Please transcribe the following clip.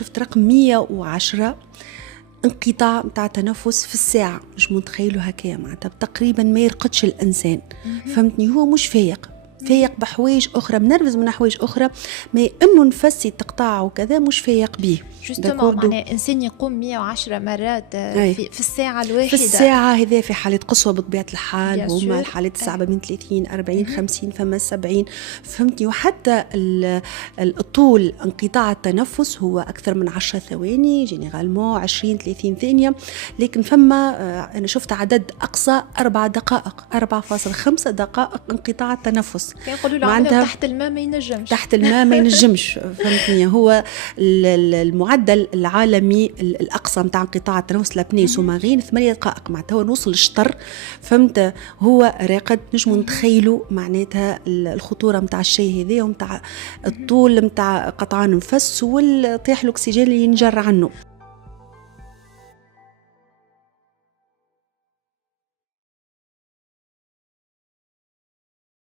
شفت رقم 110 انقطاع متاع تنفس في الساعة. مش متخيله هكايا معناتها تقريبا ما يرقدش الإنسان. فهمتني؟ هو مش فايق بحوايج أخرى، منرفز من حوايج أخرى، ما إنه نفسي تقطع وكذا مش فايق بيه. جوستومون معناها إنسان يقوم 110 مرات في الساعة الواحدة. في الساعة هذا في حالة قسوة بطبيعة الحال، هما الحالات الصعبة من 30 40 50 فما 70. فهمتني؟ وحتى الطول انقطاع التنفس هو أكثر من 10 ثواني جينيرالمون 20 30 ثانية، لكن فما أنا شفت عدد أقصى 4 دقائق 4.5 دقائق انقطاع التنفس. يقولوا له تحت الماء ما ينجمش. تحت الماء ما ينجمش. فهمتني؟ هو المعدل العالمي الأقصى متاع انقطاع التنفس لابني سومارين 8 دقائق. معناتها هو نوصل الشطر. فهمت؟ هو راقد نجم نتخيلوا معناتها الخطورة متاع الشيء هذا ومتاع الطول متاع قطعان نفس والطيح الأكسجين اللي ينجر عنه.